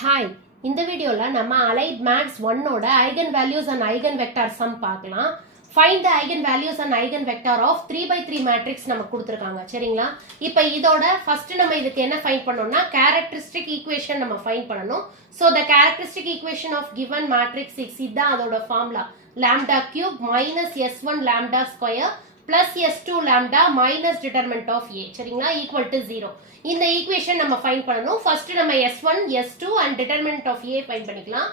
Hi, இந்த வீடியோல நம்ம Allied Maths 1 ஓட eigen values and eigen vector sum பார்க்கலாம். Find the eigen values and eigen vector of 3 by 3 matrix நமக்கு கொடுத்திருக்காங்க. சரிங்களா? இப்போ இதோட first நம்ம இதுக்கு என்ன find பண்ணனும்னா characteristic equation நம்ம find பண்ணனும். So the characteristic equation of given matrix 6 இதான் அதோட formula. Lambda cube minus s1 lambda square plus s2 lambda minus determinant of a சரிங்களா equal to 0. இந்த ஈக்குவேஷன் நம்ம ஃபைண்ட் பண்ணனும். ஃபர்ஸ்ட் நம்ம s1 s2 and determinant of a find பண்ணிக்கலாம்.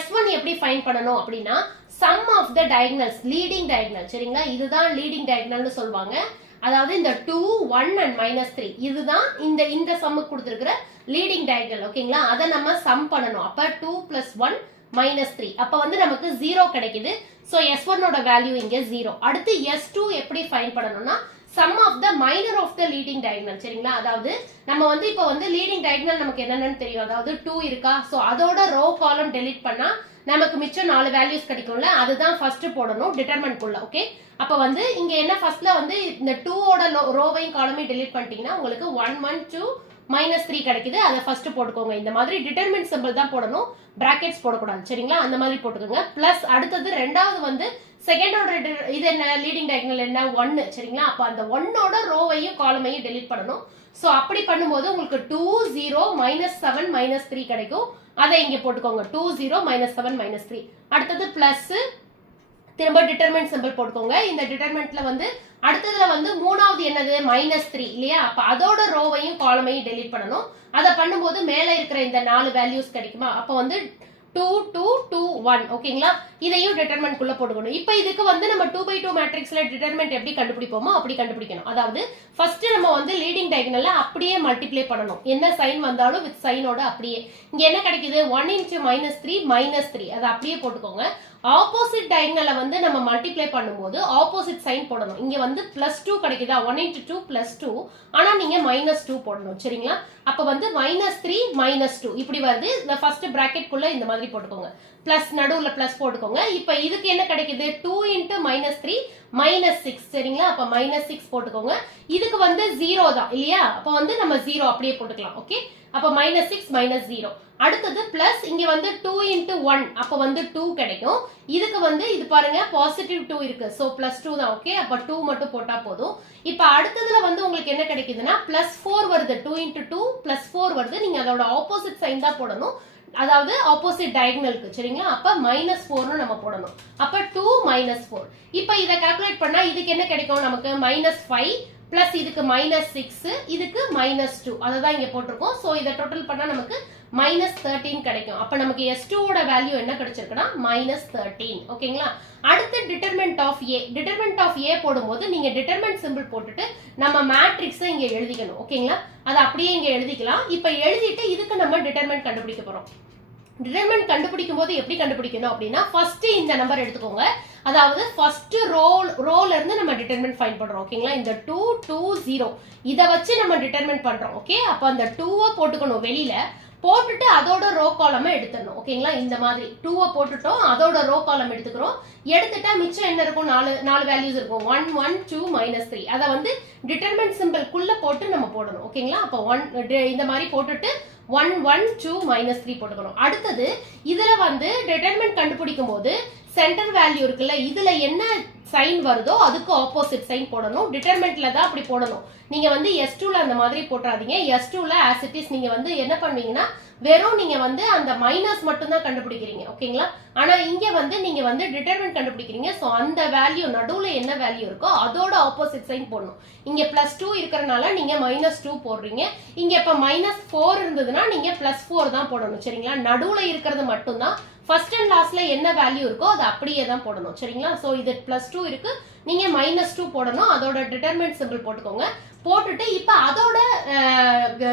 s1 எப்படி find பண்ணனும் அப்படினா sum of the diagonals leading diagonal சரிங்களா இதுதான் leading diagonal னு சொல்வாங்க. அதாவது இந்த 2 1 and -3 இதுதான் இந்த சம்முக்கு கொடுத்திருக்கிற leading diagonal ஓகேங்களா அத நம்ம சம் பண்ணனும். அப்ப 2 + 1 -3 அப்ப வந்து நமக்கு 0 கிடைக்குது. சோ s1 ஓட வேல்யூ இங்க 0. அடுத்து s2 எப்படி ஃபைண்ட் பண்ணனும்னா sum of the minor of the leading diagonal சரிங்களா அதாவது நம்ம வந்து இப்போ வந்து leading diagonal நமக்கு என்னன்னு தெரியும் அதாவது 2 இருக்கா சோ அதோட row column delete பண்ணா நமக்கு மிச்சம் 4 values கிடைக்கும்ல அதுதான் ஃபர்ஸ்ட் போடணும் determinant குள்ள ஓகே அப்ப வந்து இங்க என்ன ஃபர்ஸ்ட்ல வந்து இந்த 2 ஓட ரோவையும் காலமையும் delete பண்ணிட்டீங்கன்னா உங்களுக்கு 1 1 2 -3 கிடைக்குது அத ஃபர்ஸ்ட் போட்டுக்கோங்க இந்த மாதிரி determinant symbol தான் போடணும் brackets போடக்கூடாது சரிங்களா அந்த மாதிரி போட்டுக்கோங்க பிளஸ் அடுத்தது ரெண்டாவது வந்து செகண்ட் ஆர்டர் இது என்ன லீடிங் டயகனல் என்ன 1 சரிங்களா அப்ப அந்த 1 ஓட ரோவையும் காலமையும் delete பண்ணனும் சோ அப்படி பண்ணும்போது உங்களுக்கு 2 0 -7 -3 கிடைக்கும் அதை இங்க போட்டுக்கோங்க 2 0 -7 -3 அடுத்தது பிளஸ் திரும்ப டிட்டர்மினன்ட் சிம்பல் போட்டுக்கோங்க இந்த டிட்டர்மினன்ட்ல வந்து அடுத்ததுல வந்து மூணாவது என்னது -3 இல்லையா அப்ப அதோட ரோவையும் காலமையும் delete பண்ணனும் அத பண்ணும்போது மேல இருக்கிற இந்த 4 வேல்யூஸ் கிடைக்குமா அப்ப வந்து 2 2 2 1 ஓகேங்களா இதையும் டிட்டர்மினன்ட் குள்ள போட்டுக்கணும் இப்போ இதுக்கு வந்து நம்ம 2 by 2 மேட்ரிக்ஸ்ல டிட்டர்மினன்ட் எப்படி கண்டுபிடிப்போமோ அப்படி கண்டுபிடிக்கணும் அதாவது ஃபர்ஸ்ட் நம்ம வந்து லீடிங் டயகனல்ல அப்படியே மல்டிப்ளை பண்ணனும் என்ன சைன் வந்தாலும் வித் சைனோட அப்படியே இங்க என்ன கிடைக்குது 1 * -3 அத அப்படியே போட்டுக்கோங்க ஆப்போசிட் டயகனலை வந்து நம்ம மல்டிப்ளை பண்ணும்போது ஆப்போசிட் சைன் போடணும் இங்க வந்து +2 கிடைக்குதா 1 * 2 +2 ஆனா நீங்க -2 போடணும் சரிங்களா அப்ப வந்து -3 -2 இப்படி வருது இந்த ஃபர்ஸ்ட் பிராக்கெட் குள்ள இந்த மாதிரி போட்டுக்கோங்க பிளஸ் நடுவுல பிளஸ் போட்டுக்கோங்க இப்போ இதுக்கு என்ன கிடைக்குது 2 * -3 -6 சரிங்களா அப்ப -6 போட்டுக்கோங்க இதுக்கு வந்து 0 தான் இல்லையா அப்ப வந்து நம்ம 0 அப்படியே போட்டுக்கலாம் ஓகே அப்ப -6 -0 அடுத்தது பிளஸ் இங்க வந்து 2 * 1 அப்ப வந்து 2 கிடைக்கும் இதுக்கு வந்து இது பாருங்க பாசிட்டிவ் 2 இருக்கு சோ +2 தான் ஓகே அப்ப 2 மட்டும் போட்டா போதும் இப்போ அடுத்ததுல வந்து உங்களுக்கு என்ன கிடைக்குதுன்னா +4 வருது 2 * 2 +4 வருது நீங்க அதோட ஆப்போசிட் சைன் தான் போடணும் அதாவது ஆப்போசிட் டயகனலுக்கு சரிங்களா அப்ப -4 னு நம்ம போடணும் அப்ப 2 -4 இப்போ இத கால்குலேட் பண்ணா இதுக்கு என்ன கிடைக்கும் நமக்கு -5 பிளஸ் இதுக்கு -6 இதுக்கு -2 அததான் இங்க போட்டுருக்கோம் சோ இத டோட்டல் பண்ணா நமக்கு -13 கிடைக்கும் அப்ப நமக்கு s2 ஓட வேல்யூ என்ன கிடைச்சிருக்குனா -13 ஓகேங்களா அடுத்து டிட்டர்மினன்ட் ஆஃப் a போடும்போது நீங்க டிட்டர்மினன்ட் சிம்பல் போட்டுட்டு நம்ம மேட்ரிக்ஸ் இங்க எழுதிக்கணும் ஓகேங்களா அத அப்படியே இங்க எழுதிக்கலாம் இப்போ எழுதிட்டு இதுக்கு நம்ம டிட்டர்மினன்ட் கண்டுபிடிக்க போறோம் டிட்டர்மினன்ட் கண்டுபிடிக்கும் போது எப்படி கண்டுபிடிக்கணும் அப்படினா ஃபர்ஸ்ட் இந்த நம்பர் எடுத்துக்கோங்க அதாவது ஃபர்ஸ்ட் ரோல இருந்து நம்ம டிட்டர்மினன்ட் ஃபைண்ட் பண்றோம் ஓகேங்களா இந்த 2 2 0 இத வச்சு நம்ம டிட்டர்மினன்ட் பண்றோம் ஓகே அப்ப அந்த 2 போட்டுக்கணும் வெளியில போட்டுட்டு அதோட ரோ காலம் எடுத்துறணும் ஓகேங்களா இந்த மாதிரி 2 போட்டுட்டோம் அதோட ரோ காலம் எடுத்துக்கிறோம் எடுத்துட்டா மிச்சம் என்ன இருக்கும் 4 வேல்யூஸ் இருக்கும் 1 1 2 -3 அத வந்து டிட்டர்மினன்ட் சிம்பல் குள்ள போட்டு நம்ம போடணும் ஓகேங்களா அப்ப 1 இந்த மாதிரி போட்டுட்டு 1 1 2 -3 போட்டுக்கணும் அடுத்தது இதுல வந்து டிட்டர்மினன்ட் கண்டுபிடிக்கும் போது சென்டர் வேல்யூ இருக்குல்ல இதுல என்ன சைன் வருதோ அதுக்கு ஆப்போசிட் சைன் போடணும் டிட்டர்மினன்ட்ல தான் அப்படி போடணும் நீங்க வந்து s2 ல அந்த மாதிரி போட்றாதீங்க s2 ல as it is நீங்க வந்து என்ன பண்ணுவீங்கன்னா வெறும் நீங்க வந்து அந்த மைனஸ் மட்டும் தான் கண்டுபிடிக்கிறீங்க ஓகேங்களா ஆனா இங்க வந்து நீங்க வந்து டிட்டர்மினன்ட் கண்டுபிடிக்கிறீங்க சோ அந்த வேல்யூ நடுவுல என்ன வேல்யூ இருக்கோ அதோட ஆப்போசிட் சைன் போடணும் இங்க +2 இருக்கறனால நீங்க -2 போடுறீங்க இங்க இப்ப -4 இருந்ததுனா நீங்க +4 தான் போடணும் சரிங்களா நடுவுல இருக்கிறது மட்டும் தான் ஃபர்ஸ்ட் அண்ட் லாஸ்ட்ல என்ன வேல்யூ இருக்கோ அது அப்படியே தான் போடணும் சரிங்களா சோ இது +2 இருக்கு நீங்க -2 போடணும் அதோட டிட்டர்மினன்ட் சிம்பல் போட்டுக்கோங்க போட்டுட்டு இப்ப அதோட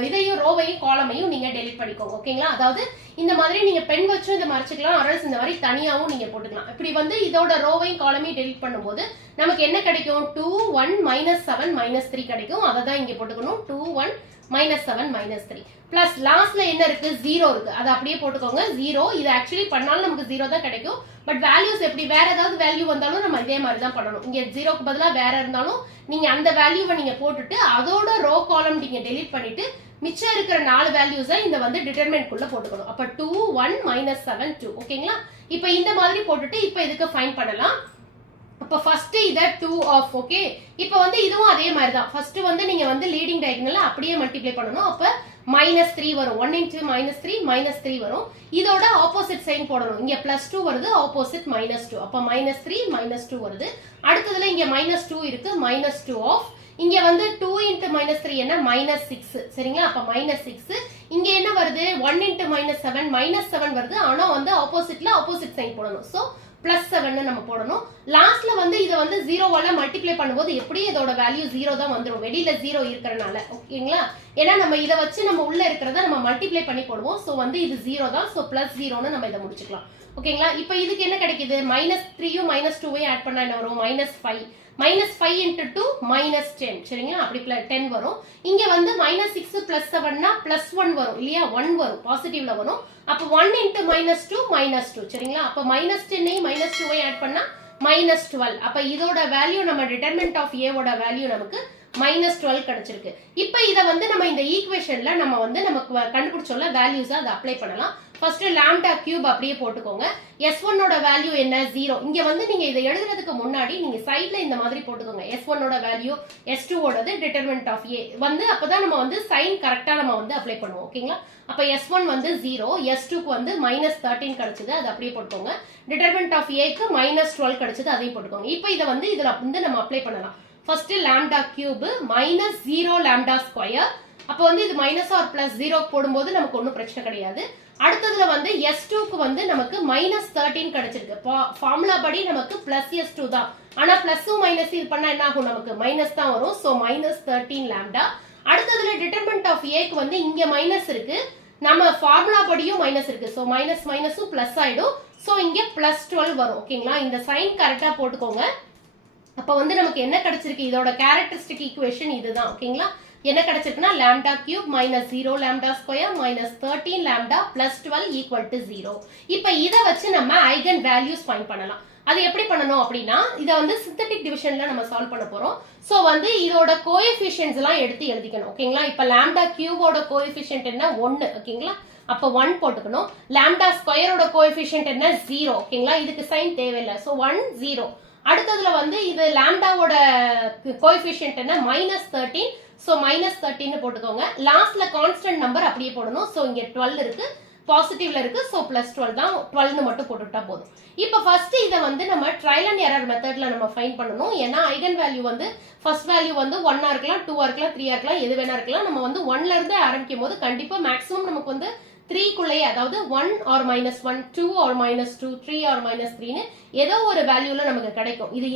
இதையும் ரோவையும் காலமையும் நீங்க delete பண்ணிக்கோங்க ஓகேங்களா அதாவது இந்த மாதிரி நீங்க பென் வச்சு இத மறைச்சுக்கலாம் அரல்ஸ் இந்த மாதிரி தனியாவும் நீங்க போட்டுக்கலாம் இப்படி வந்து இதோட ரோவையும் காலமையும் delete பண்ணும்போது நமக்கு என்ன கிடைக்கும் 2 1 -7 -3 கிடைக்கும் அத தான் இங்க போட்டுக்கணும் 2 1 -7 -3 பிளஸ் லாஸ்ட்ல என்ன இருக்கு 0 இருக்கு அத அப்படியே போட்டுக்கோங்க 0 இது एक्चुअली பண்ணாலும் நமக்கு 0 தான் கிடைக்கும் பட் வேல்யூஸ் எப்படி வேற ஏதாவது வேல்யூ வந்தாலும் நம்ம இதே மாதிரி தான் பண்ணனும் இங்க 0 க்கு பதிலா வேற இருந்தாலும் நீங்க அந்த வேல்யூவை நீங்க போட்டுட்டு அதோட ரோ காலம் நீங்க delete பண்ணிட்டு மிச்சம் இருக்கிற 4 வேல்யூஸை இந்த வந்து டிட்டர்மினன்ட் குள்ள போட்டுக்கணும். அப்ப 2 1 minus 7 2. ஓகேங்களா? இப்போ இந்த மாதிரி போட்டுட்டு இப்போ இதுக்கு ஃபைண்ட் பண்ணலாம். அப்ப ஃபர்ஸ்ட் இத 2 ஆஃப். ஓகே, இப்போ வந்து இதுவும் அதே மாதிரி தான். ஃபர்ஸ்ட் வந்து நீங்க வந்து லீடிங் டயகனல்ல அப்படியே மல்டிப்ளை பண்ணனும். அப்ப -3 வரும். 1 into -3 -3 வரும். இதோட ஆப்போசிட் சைன் போடணும். இங்க +2 வருது, ஆப்போசிட் -2. அப்ப -3 -2 வருது. அடுத்ததுல இங்க -2 இருக்கு, -2 ஆஃப். இங்க வந்து 2 into -3 என்ன -6. சரிங்களா? அப்ப -6. இங்க என்ன வருது 1 into -7 -7 வருது. ஆனா வந்து ஆப்போசிட்ல ஆப்போசிட் சைன் போடணும். சோ +7 நம்ம போடணும். லாஸ்ட்ல வந்து இத வந்து 0 வால மல்டிப்ளை பண்ணும்போது எப்படி இதோட வேல்யூ 0 தான் வந்துரும். வெளியில 0 இருக்கறனால. ஓகேங்களா? ஏன்னா நம்ம இத வச்சு நம்ம உள்ள இருக்கறத நம்ம மல்டிப்ளை பண்ணி போடுவோம். சோ வந்து இது 0 தான். சோ +0ன்னு நம்ம இத முடிச்சுக்கலாம். ஓகேங்களா? இப்போ இதுக்கு என்ன கிடைக்குது? -3யும் -2யும் ஆட் பண்ணா என்ன வரும்? -5. -5 into 2 -10. சரிங்களா? அப்படி 10 வரும். இங்க வந்து -6 +7 னா +1 வரும் இல்லையா? 1 வரும். பாசிட்டிவ்ல வரும். அப்ப 1 into -2 -2. சரிங்களா? அப்ப -10ஐயும் -2ஐயும் ஆட் பண்ணா -12. அப்ப இதோட வேல்யூ நம்ம டிட்டர்மினன்ட் ஆஃப் a ஓட வேல்யூ நமக்கு -12 கிடைச்சிருக்கு. இப்போ இத வந்து நம்ம இந்த ஈக்குவேஷன்ல நம்ம வந்து நமக்கு கண்டுபிடிச்சோம்ல வேல்யூஸ் அதை அப்ளை பண்ணலாம். ஃபர்ஸ்ட் லாம்டா கியூப் அப்படியே போட்டுக்கோங்க. S1 ஓட வேல்யூ என்ன? 0. இங்க வந்து நீங்க இதை எழுதுறதுக்கு முன்னாடி நீங்க சைடுல இந்த மாதிரி போட்டுக்கோங்க. S1 ஓட வேல்யூ, S2 ஓடது டிட்டர்மினன்ட் ஆஃப் a வந்து அப்பதான் நம்ம வந்து சைன் கரெக்ட்டா நம்ம வந்து அப்ளை பண்ணுவோம். ஓகேங்களா? அப்ப S1 வந்து 0, S2 க்கு வந்து -13 கிடைச்சது, அது அப்படியே போட்டுக்கோங்க. டிட்டர்மினன்ட் ஆஃப் a க்கு -12 கிடைச்சது, அதையும் போட்டுக்கோங்க. இப்போ இத வந்து இதுல வந்து நம்ம அப்ளை பண்ணலாம். First lambda cube -0 lambda square. அப்ப வந்து இது மைனஸ் ஆர் பிளஸ் 0 போடும்போது நமக்கு ஒன்றும் பிரச்சனை கிடையாது. அடுத்ததுல வந்து S2 க்கு வந்து நமக்கு -13 கிடைச்சிருக்கு. ஃபார்முலா படி நமக்கு +S2 தான். ஆனா பிளஸும் மைனஸ் இது பண்ணா என்ன ஆகும்? நமக்கு மைனஸ் தான் வரும். So -13 lambda. அடுத்ததுல டிட்டர்மினன்ட் ஆஃப் a க்கு வந்து இங்க மைனஸ் இருக்கு. நம்ம ஃபார்முலா படியும் மைனஸ் இருக்கு. சோ மைனஸ் மைனஸும் பிளஸ் ஆயிடும். சோ இங்க +12 வரும். ஓகேங்களா? இந்த சைன் கரெக்டா போட்டுக்கோங்க. அப்ப வந்து நமக்கு என்ன கிடைச்சிருக்கு? இதோட கேரக்டரிஸ்டிக் ஈக்குவேஷன் இதுதான். ஓகேங்களா? என்ன கிடைச்சிருக்குன்னா lambda cube -0 lambda square -13 lambda +12 = 0. இப்போ இத வச்சு நம்ம ஐகன் வேல்யூஸ் ஃபைண்ட் பண்ணலாம். அது எப்படி பண்ணணும் அப்படின்னா இத வந்து சிந்தெடிக் டிவிஷன்ல நம்ம சால்வ் பண்ண போறோம். சோ வந்து இதோட கோஎஃபிஷியன்ட்ஸ் எல்லாம் எடுத்து எழுதிக்கணும். ஓகேங்களா? இப்போ லாம்டா கியூபோட கோஎஃபிஷியன்ட் என்ன? 1. ஓகேங்களா? அப்ப 1 போட்டுக்கணும். லாம்டா ஸ்கொயரோட கோஎஃபிஷியன்ட் என்ன? 0. ஓகேங்களா? இதுக்கு சைன் தேவையில்லை. சோ 1 0. அடுத்ததுல வந்து இது லாம்டாவோட கோஎஃபிஷியன்ட் என்ன? -13. சோ -13 போட்டுக்கோங்க. லாஸ்ட்ல கான்ஸ்டன்ட் நம்பர் அப்படியே போடணும். சோ இங்க 12 இருக்கு, பாசிட்டிவ்ல இருக்கு. சோ +12 தான். 12ன்னு மட்டும் போட்டுட்டா போதும். இப்போ ஃபர்ஸ்ட் இத வந்து நம்ம ட்ரையல் அண்ட் எரர் மெத்தட்ல நம்ம ஃபைண்ட் பண்ணனும். ஏன்னா ஐகன் வேல்யூ வந்து ஃபர்ஸ்ட் வேல்யூ வந்து 1 இருக்கலாம், 2 இருக்கலாம், 3 இருக்கலாம், எது வேணா இருக்கலாம். நம்ம வந்து 1ல இருந்து ஆரம்பிக்கும் போது கண்டிப்பா மேக்ஸிமம் நமக்கு வந்து 3 குள்ளேயே, அதாவது 1 or -1, 2 or -2, 3 or -3ன்னு ஏதோ ஒரு வேல்யூல நமக்கு கிடைக்கும். இது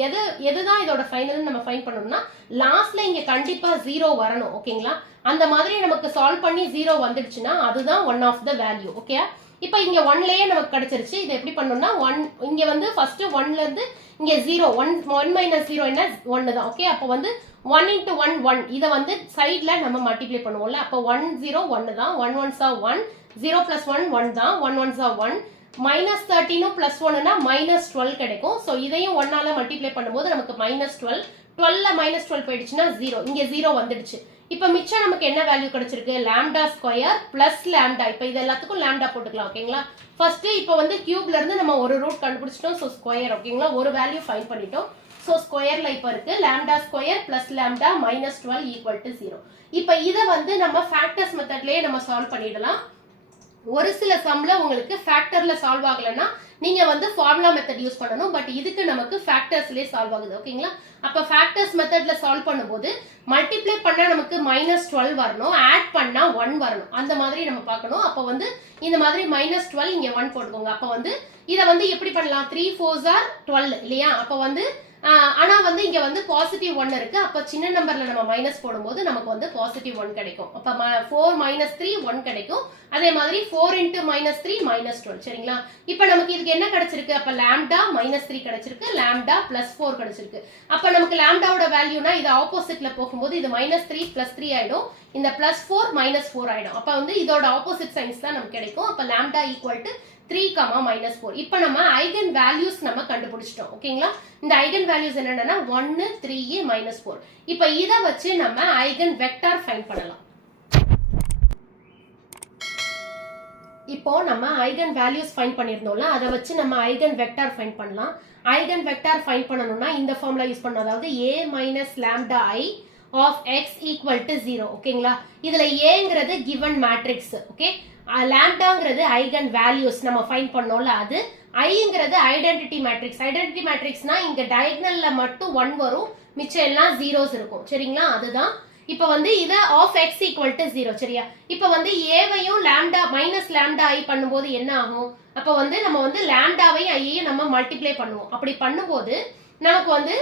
எதுதான் இதோட ஃபைனல் நம்ம ஃபைண்ட் பண்ணணும்னா லாஸ்ட்ல இங்க கண்டிப்பா 0 வரணும். ஓகேங்களா? அந்த மாதிரி நமக்கு சால்வ் பண்ணி 0 வந்துடுச்சுன்னா அதுதான் one of the value. Okay, இப்போ இங்க 1லயே நமக்கு கிடைச்சிருச்சு. இது எப்படி பண்ணணும்னா 1 இங்க வந்து ஃபர்ஸ்ட் 1ல இருந்து இங்க 0, 1 - 0 என்ன? 1 தான். ஓகே, அப்போ வந்து 1 into 1 1. இத வந்து சைடுல நம்ம மல்டிப்ளை பண்ணுவோம்ல. அப்போ 1 0 1 தான். 1 1s are 1. 0 plus 1 1 தான். 1 1s are 1. -13 plus 1னா -12 கிடைக்கும். சோ இதையும் 1 ஆல மல்டிப்ளை பண்ணும்போது நமக்கு -12. 12ல -12 போயிடுச்சுன்னா 0. இங்க 0 வந்துடுச்சு. இப்போ மிச்சம் நமக்கு என்ன வேல்யூ கிடைச்சிருக்கு? Lambda square plus lambda. இப்போ இது எல்லாத்துக்கும் லாம்டா போட்டுக்கலாம். ஓகேங்களா? ஃபர்ஸ்ட் இப்போ வந்து கியூப்ல இருந்து நம்ம ஒரு ரூட் கண்டுபிடிச்சிட்டோம். So square. ஓகேங்களா? ஒரு வேல்யூ ஃபைண்ட் பண்ணிட்டோம். சோ ஸ்கொயர்ல இப்போ இருக்கு லாம்டா ஸ்கொயர் பிளஸ் லாம்டா -12 = 0. இப்போ இத வந்து நம்ம ஃபேக்டர்ஸ் மெத்தட்லயே நம்ம சால்வ் பண்ணிடலாம். ஒரு சில சம்ல உங்களுக்கு ஃபேக்டர்ல சால்வ் ஆகலன்னா நீங்க வந்து ஃபார்முலா மெத்தட் யூஸ் பண்ணணும். பட் இதுக்கு நமக்கு ஃபேக்டர்ஸ்லயே சால்வ் ஆகுது. ஓகேங்களா? அப்ப ஃபேக்டர்ஸ் மெத்தட்ல சால்வ் பண்ணும்போது மல்டிப்ளை பண்ணா நமக்கு -12 வரணும், ஆட் பண்ணா 1 வரணும். அந்த மாதிரி நம்ம பார்க்கணும். அப்ப வந்து இந்த மாதிரி -12 இங்க 1 போட்டுக்கோங்க. அப்ப வந்து இத வந்து எப்படி பண்ணலாம்? 3 4s are 12 இல்லையா? அப்ப வந்து ஆனா வந்து இங்க வந்து பாசிட்டிவ் 1 இருக்கு. அப்ப சின்ன நம்பர்ல நம்ம மைனஸ் போடும்போது நமக்கு வந்து பாசிட்டிவ் 1 கிடைக்கும். அப்ப 4 - 3 1 கிடைக்கும். அதே மாதிரி 4 into -3 -12. சரிங்களா? இப்போ நமக்கு இதுக்கு என்ன கிடைச்சிருக்கு? அப்ப லாம்டா -3 கிடைச்சிருக்கு, லாம்டா +4 கிடைச்சிருக்கு. அப்ப நமக்கு லாம்டாவோட வேல்யூனா இது ஆப்போசிட்ல போகும்போது இது -3 +3 ஆயிடும். இந்த +4 -4 ஆயிடும். அப்ப வந்து இதோட ஆப்போசிட் சைன்ஸ் தான் நமக்கு கிடைக்கும். அப்ப லாம்டா = 3, -4. இப்போ நம்ம ஐகன் வேல்யூஸ் நம்ம கண்டுபிடிச்சிட்டோம். ஓகேங்களா? இந்த ஐகன் வேல்யூஸ் என்னன்னா 1 3 -4. இப்போ இத வச்சு நம்ம ஐகன் வெக்டார் ஃபைண்ட் பண்ணலாம். இப்போ நம்ம ஐகன் வேல்யூஸ் ஃபைண்ட் பண்ணியிருந்தோம்ல, அதை வச்சு நம்ம ஐகன் வெக்டார் ஃபைண்ட் பண்ணலாம். ஐகன் வெக்டார் ஃபைண்ட் பண்ணணும்னா இந்த ஃபார்முலா யூஸ் பண்ணணும். அதாவது a minus lambda I of x equal to 0. ஓகேங்களா? இதுல ஏங்கிறது கிவன் மேட்ரிக்ஸ். ஓகே, லாம்டாங்கிறது ஐகன் வேல்யூஸ் நம்ம ஃபைண்ட் பண்ணோம்ல அது. ஐங்கிறது ஐடென்டிட்டி மேட்ரிக்ஸ். ஐடென்டிட்டி மேட்ரிக்ஸ்னா இங்க டயகனல்ல மட்டும் 1 வரும், மிச்சம் எல்லாம் ஜீரோஸ் இருக்கும். சரிங்களா? அதுதான். இப்ப வந்து இத ஆஃப் எக்ஸ் ஈக்குவல் டு 0. சரியா? இப்ப வந்து ஏவையும் லாம்டா மைனஸ் லாம்டா ஐ பண்ணும்போது என்ன ஆகும்? அப்ப வந்து நம்ம வந்து லாம்டாவையும் ஐயையும் நம்ம மல்டிப்ளை பண்ணுவோம். அப்படி பண்ணும்போது நமக்கு வந்து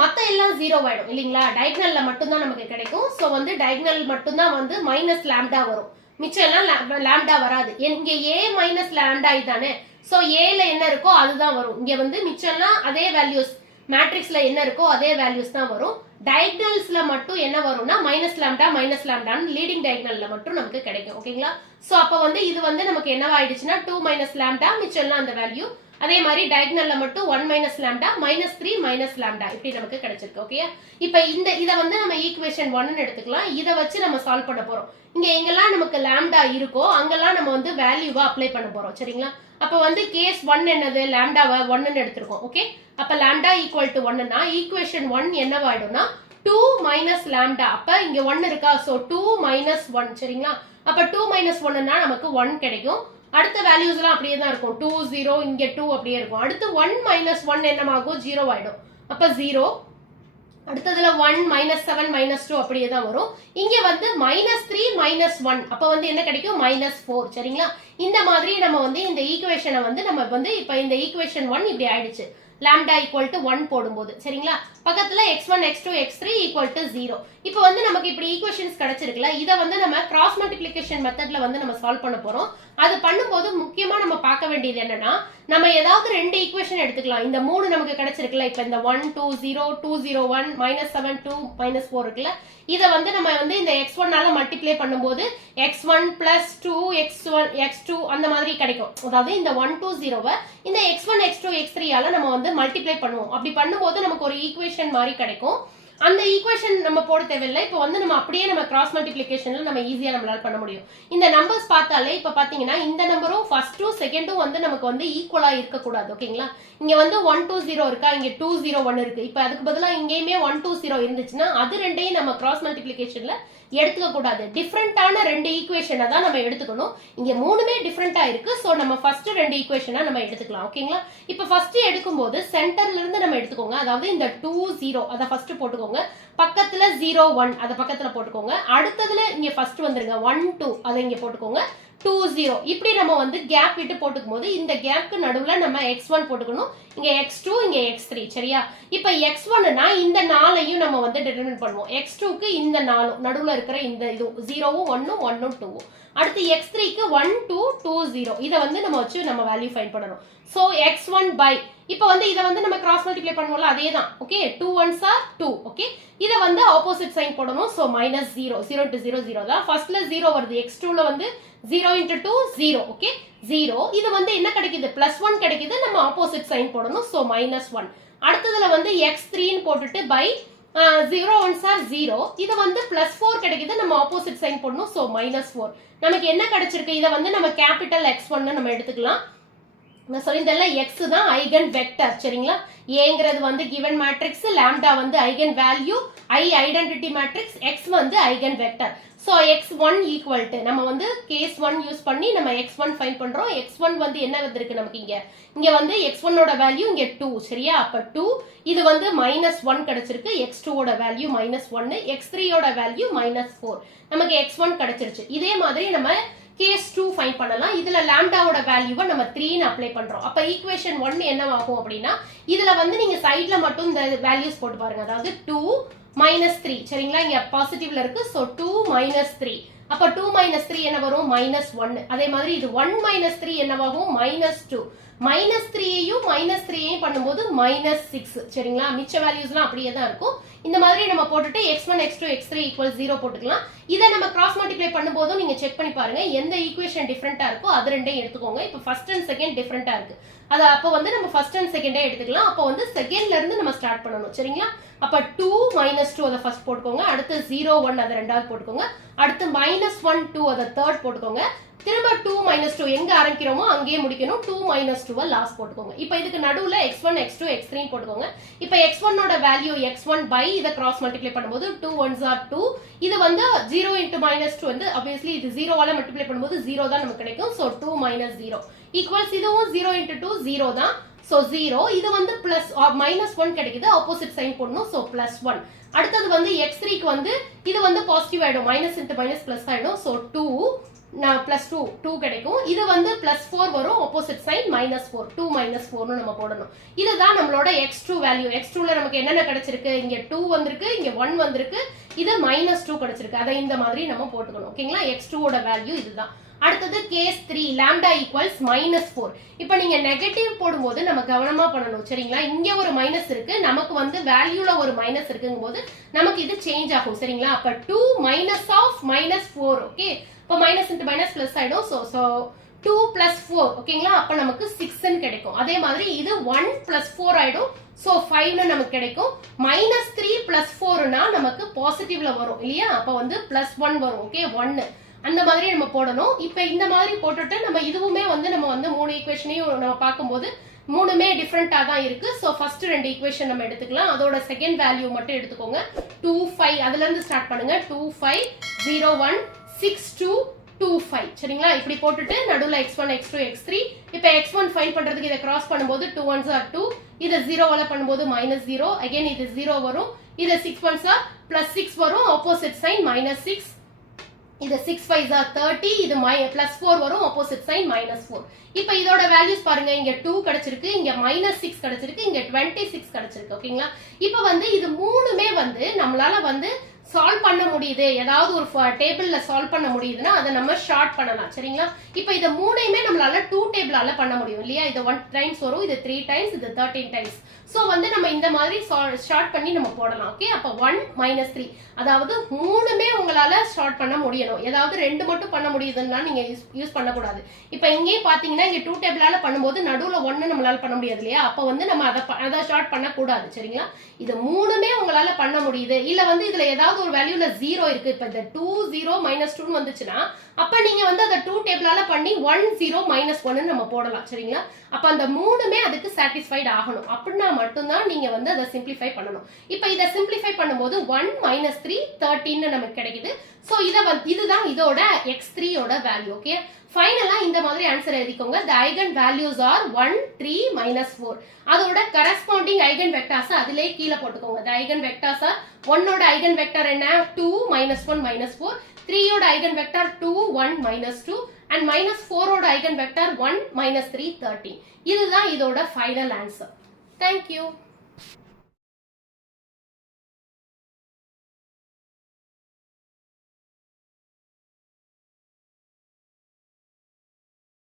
மத்த எல்லாம் 0 ஆயிடும் இல்லைங்களா? டயகனல்ல மட்டும்தான் நமக்கு கிடைக்கும். சோ வந்து டயகனல் மட்டும்தான் வந்து மைனஸ் லாம்டா வரும், மிச்சம் எல்லாம் லாம்டா வராது. இங்க ஏ மைனஸ் லாம்டா தானே, சோ ஏல என்ன இருக்கோ அதுதான் வரும். இங்க வந்து மிச்சம் எல்லாம் அதே வேல்யூஸ், மேட்ரிக்ஸ்ல என்ன இருக்கோ அதே வேல்யூஸ் தான் வரும். டயகனல்ஸ்ல மட்டும் என்ன வரும்னா மைனஸ் லாம்டான்னு லீடிங் டயகனல்ல மட்டும் நமக்கு கிடைக்கும். ஓகேங்களா? சோ அப்ப வந்து இது வந்து நமக்கு என்னவாயிடுச்சுன்னா 2 மைனஸ் லாம்டா, மிச்சம் எல்லாம் அந்த வேல்யூ. அதே மாதிரி டயகனல்ல மட்டும் 1 மைனஸ் லாம்டா, -3 மைனஸ் லாம்டா இப்படி நமக்கு கிடைச்சிருக்கு. ஓகே, இப்ப இத வந்து நம்ம ஈக்குவேஷன் 1 எடுத்துக்கலாம். இத வச்சு நம்ம சால்வ் பண்ண போறோம். இங்க எங்கெல்லாம் நமக்கு லாம்டா இருக்கோ அங்கெல்லாம் நம்ம வந்து வேல்யூவா அப்ளை பண்ண போறோம். சரிங்களா? அப்ப வந்து கேஸ் 1 என்னது? லாம்டாவை 1 எடுத்துருக்கோம். ஓகே, அப்ப லாம்டா ஈக்குவல் டு 1னா ஈக்குவேஷன் 1 என்னவாயிடும்னா 2 மைனஸ் லாம்டா. அப்ப இங்க 1 இருக்கா, சோ 2 மைனஸ் 1. சரிங்களா? அப்ப 2 மைனஸ் 1னா நமக்கு 1 கிடைக்கும். அடுத்த வேல்யூஸ் எல்லாம் அப்படியே தான் இருக்கும். 2 0, இங்க 2 அப்படியே இருக்கும். அடுத்து 1 மைனஸ் 1 என்னமாகும்? 0 ஆயிடும். அப்ப 0. அடுத்ததுல 1 -7 -2 அப்படியே தான் வரும். இங்க வந்து -3 -1, அப்ப வந்து என்ன கிடைக்கும்? -4. சரிங்களா? இந்த மாதிரி நம்ம வந்து இந்த ஈக்குவேஷனை வந்து நம்ம வந்து இப்ப இந்த ஈக்குவேஷன் 1 இப்படி ஆயிடுச்சு லாம்டா ஈக்குவல் டு 1 போடும்போது. சரிங்களா? பக்கத்துல x1 x2 x3 equal to 0. இப்போ வந்து நமக்கு இப்படி ஈக்குவேஷன்ஸ் கிடைச்சிருக்குல்ல, இத வந்து நம்ம கிராஸ் மல்டிப்ளிகேஷன் மெத்தட்ல வந்து நம்ம சால்வ் பண்ண போறோம். அது பண்ணும்போது முக்கியமா நம்ம பார்க்க வேண்டியது என்னன்னா, நம்ம ஏதாவது 2 ஈக்குவேஷன் எடுத்துக்கலாம். இந்த 3 நமக்கு கிடைச்சிருக்குல்ல, இப்ப இந்த 1 2 0 2 0 1 -7 2 -4 இருக்குல்ல, இத வந்து நம்ம வந்து இந்த x1 ஆல மல்டிப்ளை பண்ணும்போது x1 plus 2 x2 அந்த மாதிரி கிடைக்கும். அதாவது இந்த 1 2 0வை இந்த x1 x2 x3 ஆல நம்ம வந்து மல்டிப்ளை பண்ணுவோம். அப்படி பண்ணும்போது நமக்கு ஒரு ஈக்குவேஷன் மாதிரி கிடைக்கும். அந்த ஈக்குவேஷன் நம்ம போட தேவையில்லை. இப்போ வந்து நம்ம அப்படியே நம்ம கிராஸ் மல்டிப்ளிகேஷன்ல நம்ம ஈஸியா நம்மளால பண்ண முடியும். இந்த நம்பர்ஸ் பார்த்தாலே இப்ப பாத்தீங்கன்னா இந்த நம்பரும் ஃபர்ஸ்டும் செகண்டும் வந்து நமக்கு வந்து ஈக்குவலா இருக்க கூடாது. ஓகேங்களா? இங்க வந்து 1 2 0 இருக்கா, இங்க 2 0 1 இருக்கு. இப்ப அதுக்கு பதிலா இங்கேயுமே 1 2 0 இருந்துச்சுன்னா அது ரெண்டையும் நம்ம கிராஸ் மல்டிப்ளிகேஷன்ல எடுத்துக்க கூடாது. டிஃபரெண்டான 2 ஈக்குவேஷனை தான் நம்ம எடுத்துக்கணும். இங்க மூணுமே டிஃபரெண்டா இருக்கு. சோ நம்ம ஃபர்ஸ்ட் 2 ஈக்குவேஷனை நம்ம எடுத்துக்கலாம். ஓகேங்களா? இப்ப ஃபர்ஸ்ட் எடுக்கும்போது சென்டர்ல இருந்து நம்ம எடுத்துக்கோங்க. அதாவது இந்த 2 0 அத ஃபர்ஸ்ட் போட்டுக்கோங்க. பக்கத்துல 0 1 அத பக்கத்துல போட்டுக்கோங்க. அடுத்ததுல இங்க ஃபர்ஸ்ட் வந்துருங்க 1 2 அத இங்க போட்டுக்கோங்க. 2 0 இப்படி நம்ம வந்து கேப் விட்டு போட்டுக்கும் போது இந்த கேப்க்கு நடுவுல நம்ம x1 போட்டுக்கணும். இங்க x2 இங்க x3. சரியா? இப்ப x1னா இந்த 4ஐயும் நம்ம வந்து டிட்டர்மின் பண்ணுவோம். x2க்கு இந்த 4 நடுவுல இருக்கிற இந்த இது 0வும் 1ம் 1ம் 2ம். அடுத்து x3க்கு 1 2 2 0 இத வந்து நம்ம வச்சு நம்ம வேல்யூ ஃபைண்ட் பண்ணனும். சோ x1 by இப்ப வந்து இத வந்து நம்ம கிராஸ் மல்டிப்ளை பண்ணுவோம்ல, அதேதான். Okay, 2 1s are 2. ஓகே, இத வந்து ஆப்போசிட் சைன் போடணும். சோ -0 0 to 0 0 தான். ஃபர்ஸ்ட்ல 0 வருது, x2ல வந்து 0 into 2 0. ஓகே, 0. இது வந்து என்ன கிடைக்குது? +1 கிடைக்குது. நம்ம ஆப்போசிட் சைன் போடணும். சோ -1. அடுத்ததுல வந்து x3 ன்னு போட்டுட்டு by 0 1s are 0. இது வந்து +4 கிடைக்குது. நம்ம ஆப்போசிட் சைன் போடணும். சோ -4. நமக்கு என்ன கிடைச்சிருக்கு? இத வந்து நம்ம கேபிட்டல் X1 ன்னு நம்ம எடுத்துக்கலாம். நான் சொல்லியிருந்தேன்ல, x தான் ஐகன் வெக்டர். சரிங்களா? ஏங்கிறது வந்து கிவன் மேட்ரிக்ஸ், லாம்டா வந்து ஐகன் வேல்யூ, ஐ ஐடென்டிட்டி மேட்ரிக்ஸ், x வந்து eigen vector. So x1 equal to நம்ம வந்து கேஸ் 1 யூஸ் பண்ணி நம்ம x1 ஃபைண்ட் பண்றோம். x1 வந்து என்ன வந்திருக்கு நமக்கு? இங்க வந்து x1 ஓட வேல்யூ இங்க 2. சரியா? அப்ப 2 இது வந்து -1 கிடைச்சிருக்கு. x2 ஓட வேல்யூ -1, x3 ஓட வேல்யூ -4. நமக்கு x1 கிடைச்சிருச்சு. இதே மாதிரி நம்ம கேஸ் 2 ஃபைண்ட் பண்ணலாம். இதுல லாம்டாவோட வேல்யூவை நம்ம 3 ன்னு அப்ளை பண்றோம். அப்ப ஈக்குவேஷன் 1 என்னவாகும் அப்படின்னா, இதுல வந்து நீங்க சைடுல மட்டும் இந்த வேல்யூஸ் போட்டு பாருங்க. அதாவது 2 -3. சரிங்களா? இங்க பாசிட்டிவ்ல இருக்கு. சோ 2 -3. அப்ப 2 -3 என்ன வரும்? -1. அதே மாதிரி இது 1 -3 என்னவாகும்? -2. -3ஐயும் -3ஐயும் பண்ணும்போது -6. சரிங்களா? மிச்ச வேல்யூஸ்லாம் அப்படியே தான் இருக்கும். இந்த மாதிரி நம்ம போட்டுட்டு x1 x2 x3 0 போட்டுக்கலாம். இதை நம்ம கிராஸ் மல்டிப்ளை பண்ணும்போதும் நீங்க செக் பண்ணி பாருங்க, எந்த ஈக்குவேஷன் டிஃபரெண்டா இருக்கோ அது ரெண்டையும் எடுத்துக்கோங்க. இப்போ ஃபர்ஸ்ட் அண்ட் செகண்ட் டிஃபரெண்டா இருக்கு, அது அப்போ வந்து நம்ம ஃபர்ஸ்ட் அண்ட் செகண்டே எடுத்துக்கலாம். அப்போ வந்து செகண்ட்ல இருந்து நம்ம ஸ்டார்ட் பண்ணணும். சரிங்களா? அப்ப 2 -2 அதை ஃபர்ஸ்ட் போட்டுக்கோங்க. அடுத்து 0 1 அதை ரெண்டாவது போட்டுக்கோங்க. அடுத்து -1 2 அதை தேர்ட் போட்டுக்கோங்க. திரும்ப 2 மைனஸ் 2 எங்க ஆரம்பிக்கிறோமோ அங்கேயே முடிக்கணும். 2 மைனஸ் 2 லாஸ்ட் போட்டுக்கோங்க. இப்போ இதுக்கு நடுவுல x1 x2 x3 போட்டுக்கோங்க. இப்போ x1 ஓட வேல்யூ x1 பை இத கிராஸ் மல்டிப்ளை பண்ணும்போது 2 1s are 2. இது வந்து 0 into minus 2 வந்து obviously இது 0 ஆல மல்டிப்ளை பண்ணும்போது 0 தான் நமக்கு கிடைக்கும். சோ 2 minus 0 equals இதுவும் 0 into 2 0 தான். சோ 0 இது வந்து பிளஸ் மைனஸ் 1 கிடைக்குது. ஆப்போசிட் சைன் போடணும். So plus 1. அடுத்தது வந்து x3 க்கு வந்து இது வந்து பாசிட்டிவ் ஆயிடும். மைனஸ் into மைனஸ் பிளஸ் ஆயிடும். சோ 2 பிளஸ் 2 கிடைக்கும். இது வந்து பிளஸ் 4 வரும். Opposite sign minus 4. 2 மைனஸ் 4 நம்ம போடணும். இதுதான் நம்மளோட x2 வேல்யூ. x2ல நமக்கு என்னென்ன கிடைச்சிருக்கு? இங்க 2 வந்திருக்கு, இங்க 1 வந்திருக்கு, இது மைனஸ் 2 கிடைச்சிருக்கு. அதை இந்த மாதிரி நம்ம போட்டுக்கணும். ஓகேங்களா? x2 ஓட வேல்யூ இதுதான். அடுத்தது கேஸ் 3 lambda equals minus 4. இப்போ நீங்க நெகட்டிவ் போடும்போது நம்ம கவனமா பண்ணணும். சரிங்களா? இங்க ஒரு மைனஸ் இருக்கு, நமக்கு வந்து வேல்யூல ஒரு மைனஸ் இருக்குங்கும்போது நமக்கு இது சேஞ்ச் ஆகும். சரிங்களா? அப்ப 2 மைனஸ் ஆஃப் மைனஸ் 4. ஓகே, இப்போ மைனஸ் இன்டு மைனஸ் பிளஸ் ஆயிடும். So 2 plus 4. ஓகேங்களா? அப்ப நமக்கு 6 கிடைக்கும். அதே மாதிரி இது 1 பிளஸ் 4 ஆயிடும். சோ 5 நமக்கு கிடைக்கும். மைனஸ் 3 பிளஸ் 4னா நமக்கு பாசிட்டிவ்ல வரும் இல்லையா? அப்ப வந்து பிளஸ் 1 வரும். ஓகே, 1 அந்த மாதிரி நம்ம போடணும். இப்ப இந்த மாதிரி போட்டுட்டு நம்ம இதுவுமே வந்து நம்ம வந்து மூணு ஈக்குவேஷனையும் நம்ம பார்க்கும்போது மூணுமே டிஃபரெண்டா தான் இருக்கு. சோ ஃபர்ஸ்ட் ரெண்டு ஈக்குவேஷன் நம்ம எடுத்துக்கலாம். அதோட செகண்ட் வேல்யூ மட்டும் எடுத்துக்கோங்க. 2 5 அதுல இருந்து ஸ்டார்ட் பண்ணுங்க. 2 5 0 1 6 2 2 5. சரிங்களா? இப்படி போட்டுட்டு நடுவுல x1 x2 x3. இப்ப x1 ஃபைண்ட் பண்றதுக்கு இத கிராஸ் பண்ணும்போது 2 1s are 2. இத 0 வால பண்ணும்போது -0. அகைன் இது 0 வரும். இத 6 1s are +6 வரும். Opposite sign -6. இது 6 5s are 30. இது +4 வரும். Opposite sign -4. இப்போ இதோட வேல்யூஸ் பாருங்க. இங்க 2 கிடைச்சிருக்கு, இங்க -6 கிடைச்சிருக்கு, இங்க 26 கிடைச்சிருக்கு. ஓகேங்களா? இப்போ வந்து இது மூணுமே வந்து நம்மளால வந்து சால்வ் பண்ண முடியுது. ஏதாவது ஒரு டேபிள்ல சால்வ் பண்ண முடியுதுன்னா அதை நம்ம ஷார்ட் பண்ணலாம். சரிங்களா? இப்போ இத மூணையுமே நம்மளால 2 டேபிளால பண்ண முடியும் இல்லையா? இது 1 டைம்ஸ் வரும், இது 3 டைம்ஸ், இது 13 டைம்ஸ். சோ வந்து நம்ம இந்த மாதிரி ஷார்ட் பண்ணி நம்ம போடலாம். ஓகே, அப்ப 1 -3 அதாவது மூணுமே உங்களால ஷார்ட் பண்ண முடியணும். ஏதாவது ரெண்டு மட்டும் பண்ண முடியுதுன்னா நீங்க யூஸ் பண்ண கூடாது. இப்போ இங்கே பாத்தீங்கன்னா இங்க 2 டேபிளால பண்ணும்போது நடுவுல 1 நம்மளால பண்ண முடியாது இல்லையா? அப்ப வந்து நம்ம அதை ஷார்ட் பண்ண கூடாது. சரிங்களா? இது மூணுமே உங்களால பண்ண முடியுது. இல்ல வந்து இதுல ஏதாவது ஒரு வேல்யூல 0 இருக்கு. இப்ப இந்த 2 0 -2 வந்துச்சுன்னா அப்ப நீங்க வந்து அதை 2 டேபிளால பண்ணி 1 0 -1 நம்ம போடலாம். சரிங்களா? அப்ப அந்த மூணுமே அதுக்கு சாட்டிஸ்ஃபைட் ஆகணும். அப்படின்னா மட்டும்தான் நீங்க வந்து அதை சிம்பிளிஃபை பண்ணணும். இப்ப இதை சிம்பிளிஃபை பண்ணும்போது 1 -3 13 நமக்கு கிடைக்குது. சோ இதுதான் இதோட x3 ஓட வேல்யூ. ஓகே, ஃபைனலா இந்த மாதிரி ஆன்சர் எழுதிக்கோங்க. the eigen values are 1 3 -4. அதோட கரஸ்பாண்டிங் ஐகன் வெக்டார்ஸ் அதிலே கீழே போட்டுக்கோங்க. the eigen vectors are 1 ஓட ஐகன் வெக்டர் என்ன? 2 -1 -4. 3 ஓட ஐகன் வெக்டர் 2 1 -2 and -4 ஓட ஐகன் வெக்டர் 1 -3 13. இதுதான் இதோட ஃபைனல் ஆன்சர். Thank you.